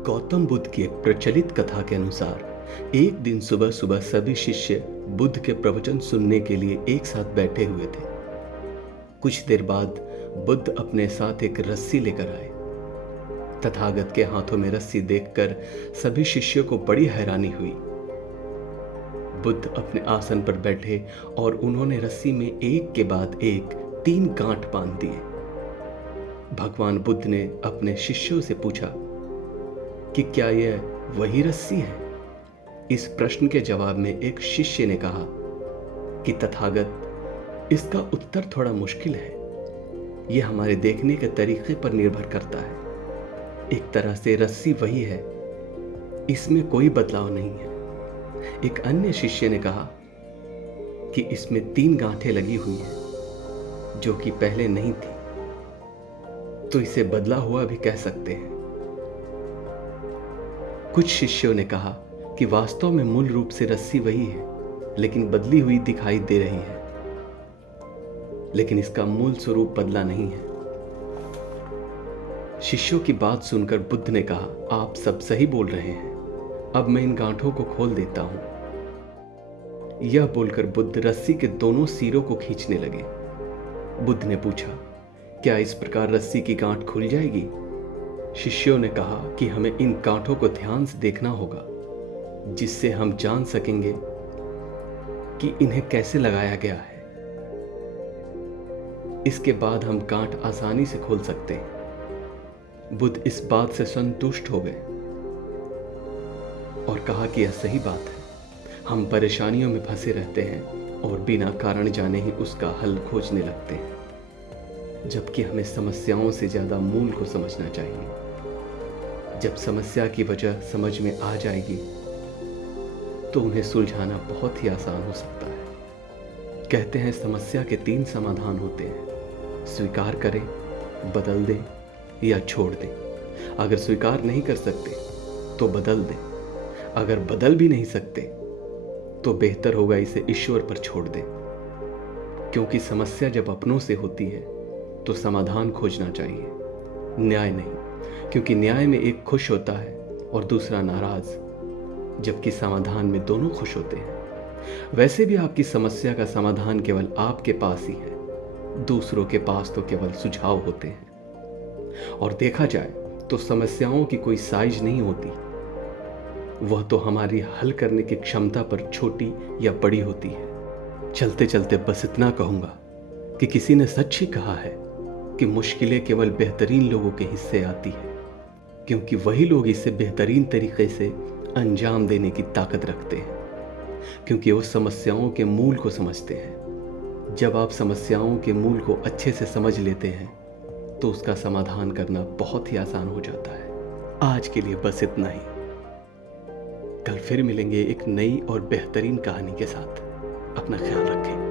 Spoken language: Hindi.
गौतम बुद्ध की एक प्रचलित कथा के अनुसार एक दिन सुबह सुबह सभी शिष्य बुद्ध के प्रवचन सुनने के लिए एक साथ बैठे हुए थे। कुछ देर बाद बुद्ध अपने साथ एक रस्सी लेकर आए। तथागत के हाथों में रस्सी देखकर सभी शिष्यों को बड़ी हैरानी हुई। बुद्ध अपने आसन पर बैठे और उन्होंने रस्सी में एक के बाद एक 3 गांठ बांध दिए। भगवान बुद्ध ने अपने शिष्यों से पूछा कि क्या यह वही रस्सी है? इस प्रश्न के जवाब में एक शिष्य ने कहा कि तथागत, इसका उत्तर थोड़ा मुश्किल है। यह हमारे देखने के तरीके पर निर्भर करता है। एक तरह से रस्सी वही है, इसमें कोई बदलाव नहीं है। एक अन्य शिष्य ने कहा कि इसमें 3 गांठें लगी हुई हैं जो कि पहले नहीं थी, तो इसे बदला हुआ भी कह सकते हैं। कुछ शिष्यों ने कहा कि वास्तव में मूल रूप से रस्सी वही है, लेकिन बदली हुई दिखाई दे रही है, लेकिन इसका मूल स्वरूप बदला नहीं है। शिष्यों की बात सुनकर बुद्ध ने कहा, आप सब सही बोल रहे हैं, अब मैं इन गांठों को खोल देता हूं। यह बोलकर बुद्ध रस्सी के दोनों सिरों को खींचने लगे। बुद्ध ने पूछा, क्या इस प्रकार रस्सी की गांठ खुल जाएगी? शिष्यों ने कहा कि हमें इन गांठों को ध्यान से देखना होगा, जिससे हम जान सकेंगे कि इन्हें कैसे लगाया गया है। इसके बाद हम गांठ आसानी से खोल सकते हैं। बुद्ध इस बात से संतुष्ट हो गए और कहा कि यह सही बात है। हम परेशानियों में फंसे रहते हैं और बिना कारण जाने ही उसका हल खोजने लगते हैं, जबकि हमें समस्याओं से ज्यादा मूल को समझना चाहिए। जब समस्या की वजह समझ में आ जाएगी तो उन्हें सुलझाना बहुत ही आसान हो सकता है। कहते हैं समस्या के 3 समाधान होते हैं, स्वीकार करें, बदल दें या छोड़ दें। अगर स्वीकार नहीं कर सकते तो बदल दें। अगर बदल भी नहीं सकते तो बेहतर होगा इसे ईश्वर पर छोड़ दें, क्योंकि समस्या जब अपनों से होती है तो समाधान खोजना चाहिए, न्याय नहीं, क्योंकि न्याय में एक खुश होता है और दूसरा नाराज, जबकि समाधान में दोनों खुश होते हैं। वैसे भी आपकी समस्या का समाधान केवल आपके पास ही है, दूसरों के पास तो केवल सुझाव होते हैं। और देखा जाए तो समस्याओं की कोई साइज नहीं होती, वह तो हमारी हल करने की क्षमता पर छोटी या बड़ी होती है। चलते चलते बस इतना कहूंगा कि किसी ने सच ही कहा है कि मुश्किलें केवल बेहतरीन लोगों के हिस्से आती है, क्योंकि वही लोग इसे बेहतरीन तरीके से अंजाम देने की ताकत रखते हैं, क्योंकि वो समस्याओं के मूल को समझते हैं। जब आप समस्याओं के मूल को अच्छे से समझ लेते हैं तो उसका समाधान करना बहुत ही आसान हो जाता है। आज के लिए बस इतना ही। कल फिर मिलेंगे एक नई और बेहतरीन कहानी के साथ। अपना ख्याल रखें।